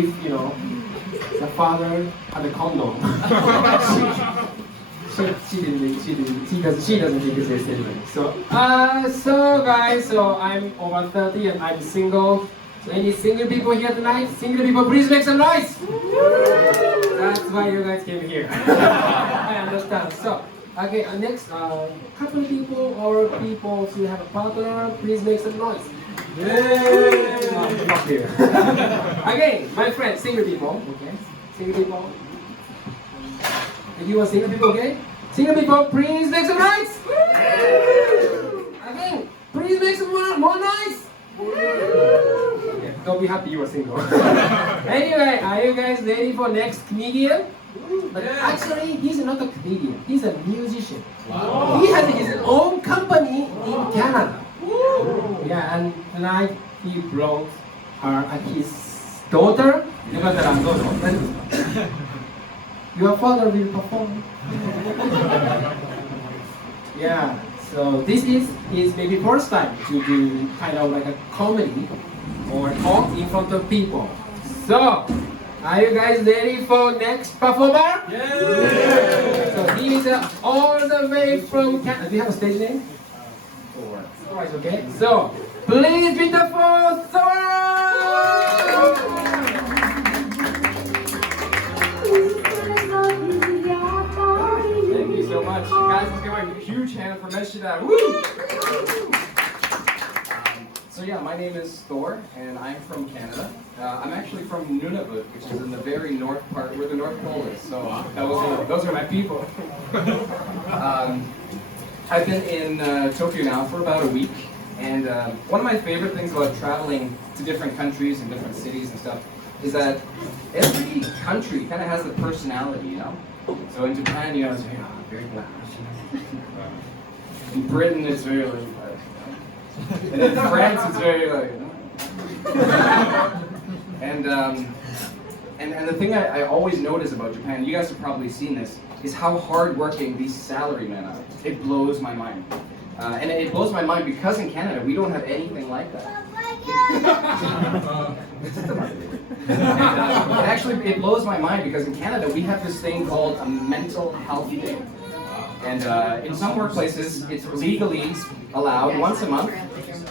If, the father had a condom. She doesn't think it's anyway. So guys, I'm over 30 and I'm single. So any single people here tonight? Single people, please make some noise! That's why you guys came here. I understand. So, okay, next, couple people or people who have a partner, please make some noise. Fuck you. Again, my friends, single people. Okay, single people. If you are single people, okay? Single people, please make some noise. Again, please make some more noise. Okay, don't be happy you are single. Anyway, are you guys ready for next comedian? But actually, he's not a comedian. He's a musician. Wow. He has his own company in Canada. Yeah, and tonight he brought his daughter. Your father will perform. Yeah, so this is his maybe first time to do kind of like a comedy or talk in front of people. So, are you guys ready for next performer? Yeah! So he is all the way from Canada. Do you have a stage name? Thor. Thor is okay. So, please meet the for Thor! Thank you so much. Guys, let's give a huge hand for Meshida. Woo! So yeah, my name is Thor, and I'm from Canada. I'm actually from Nunavut, which is in the very north part, where the North Pole is. So those are my people. I've been in Tokyo now for about a week, and one of my favorite things about traveling to different countries and different cities and stuff is that every country kind of has a personality, you know? So in Japan, it's very black. In Britain, it's very like, and in France, it's very like, and the thing I always notice about Japan, you guys have probably seen this, is how hardworking these salarymen are. It blows my mind. And it blows my mind because in Canada, we don't have anything like that. And it blows my mind because in Canada, we have this thing called a mental health day. And in some workplaces, it's legally allowed once a month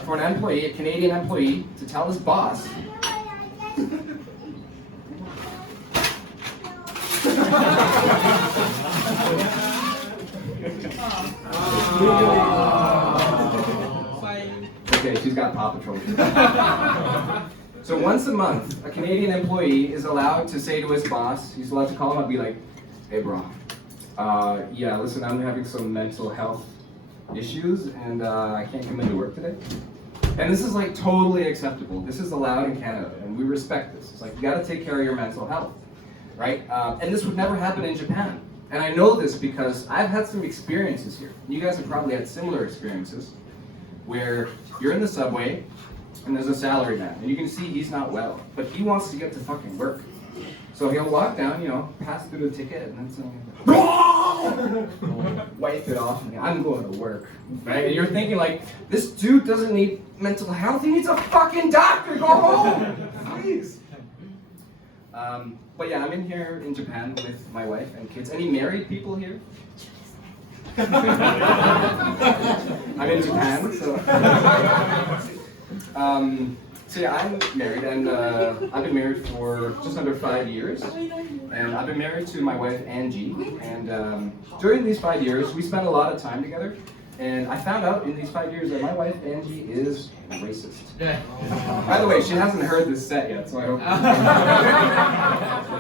for an employee, a Canadian employee, to tell his boss, okay, she's got Paw Patrol. So once a month, a Canadian employee is allowed to say to his boss, he's allowed to call him up and be like, hey bro, yeah, listen, I'm having some mental health issues and I can't come into work today. And this is like totally acceptable. This is allowed in Canada and we respect this. It's like, you gotta take care of your mental health, right? And this would never happen in Japan. And I know this because I've had some experiences here. You guys have probably had similar experiences where you're in the subway and there's a salaryman and you can see he's not well, but he wants to get to fucking work. So he'll walk down, pass through the ticket, and then something wipe it off, and I'm going to work, right? And you're thinking like, this dude doesn't need mental health, he needs a fucking doctor, go home, please. But yeah, I'm in here in Japan with my wife and kids. Any married people here? I'm in Japan, so. So yeah, I'm married, and I've been married for just under 5 years, and I've been married to my wife Angie, and during these 5 years, we spent a lot of time together, and I found out in these 5 years that my wife Angie is racist. By the way, she hasn't heard this set yet, so I hope.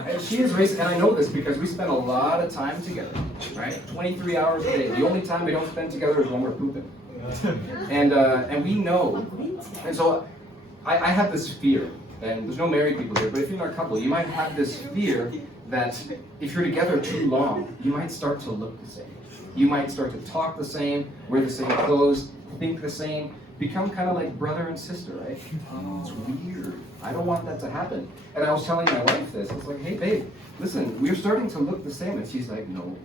And she is racist, and I know this because we spend a lot of time together, right? 23 hours a day. The only time we don't spend together is when we're pooping. And we know, and so I have this fear, and there's no married people here, but if you're in a couple, you might have this fear that if you're together too long, you might start to look the same. You might start to talk the same, wear the same clothes, think the same, become kind of like brother and sister, right? Oh, it's weird. I don't want that to happen. And I was telling my wife this. I was like, hey babe, listen, we're starting to look the same. And she's like, no.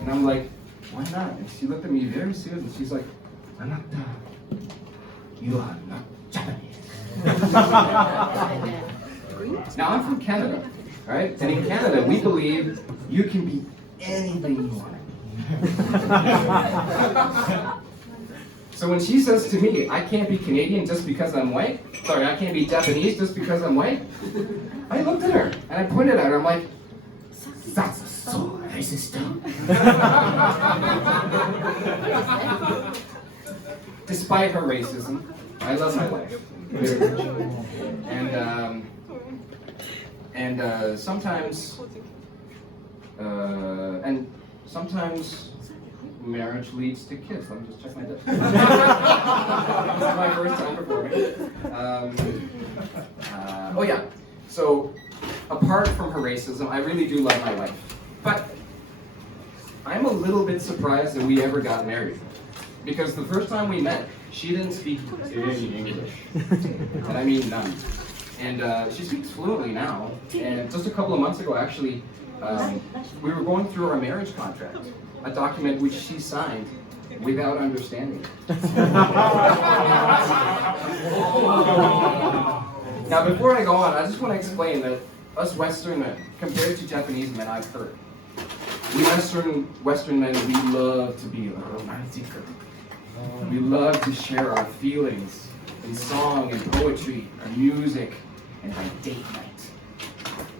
And I'm like, why not? And she looked at me very serious and she's like, Anata, you are not Japanese. Now I'm from Canada, right? And in Canada, we believe you can be anything you want. So when she says to me, I can't be Canadian just because I'm white, sorry, I can't be Japanese just because I'm white, I looked at her and I pointed at her, I'm like, that's so racist. Despite her racism, I love my wife. And sometimes marriage leads to kids. Let me just check my dick. This is my first time performing. Oh yeah. So apart from her racism, I really do love my wife. But I'm a little bit surprised that we ever got married. Because the first time we met, she didn't speak any English. And I mean none. And she speaks fluently now. And just a couple of months ago, actually, we were going through our marriage contract, a document which she signed without understanding it. Now, before I go on, I just want to explain that us Western men, compared to Japanese men, I've heard, we Western men, we love to be romantic. We love to share our feelings in song and poetry and music and by date night.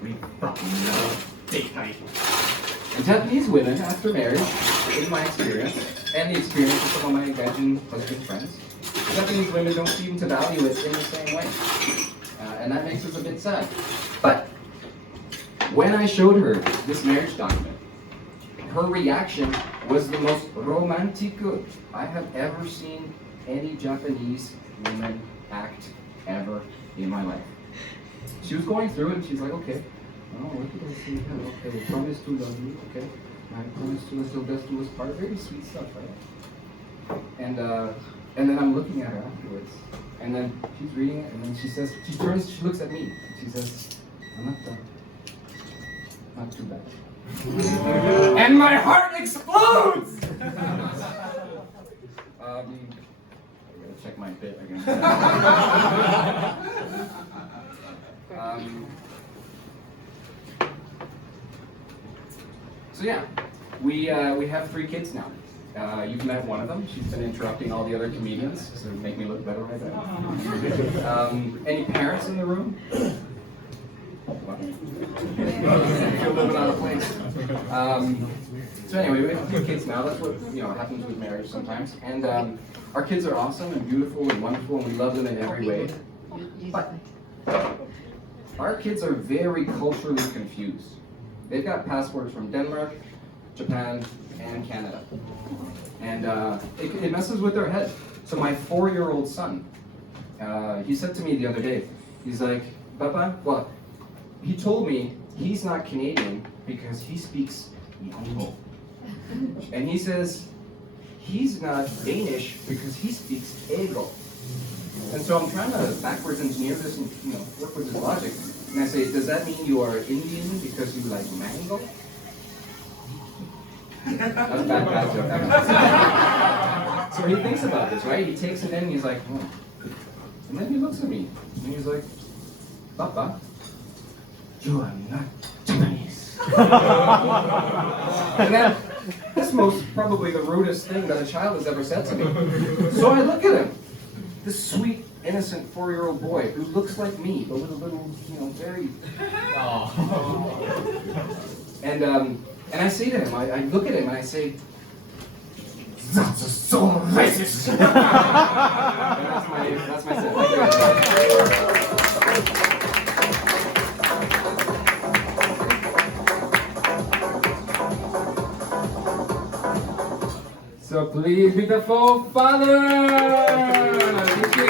We fucking love date night. And Japanese women, after marriage, in my experience, and the experience of some of my Gaijin husband friends, Japanese women don't seem to value it in the same way. And that makes us a bit sad. But when I showed her this marriage document, her reaction was the most romantic I have ever seen any Japanese woman act ever in my life. She was going through it and she's like, okay, oh, what did I say? Okay, I promise to love you, okay? I promise to us till death do us part. Very sweet stuff, right? And then I'm looking at her afterwards. And then she's reading it and then she says, she turns, she looks at me. And she says, I'm not done. Not too bad. And my heart explodes! I gotta check my bit again. So yeah, we have 3 kids now. You've met one of them. She's been interrupting all the other comedians, so make me look better right there. Any parents in the room? I feel a little bit out of place. So anyway, we have a few kids now. That's what happens with marriage sometimes. And our kids are awesome and beautiful and wonderful, and we love them in every way. But our kids are very culturally confused. They've got passports from Denmark, Japan, and Canada. And it messes with their head. So my 4-year-old son, he said to me the other day, he's like, Papa, well, he told me he's not Canadian because he speaks Nihongo. And he says he's not Danish because he speaks Ego. And so I'm trying to backwards engineer this and work with his logic. And I say, does that mean you are Indian because you like mango? That's a bad joke. So he thinks about this, right? He takes it in and he's like, oh. And then he looks at me and he's like, Papa, you are not Japanese. And that's probably the rudest thing that a child has ever said to me. So I look at him, this sweet, innocent 4-year-old boy who looks like me, but with a little, very... And I say to him, I look at him and I say, that's so racist. And that's my set. So please be the full father. Thank you.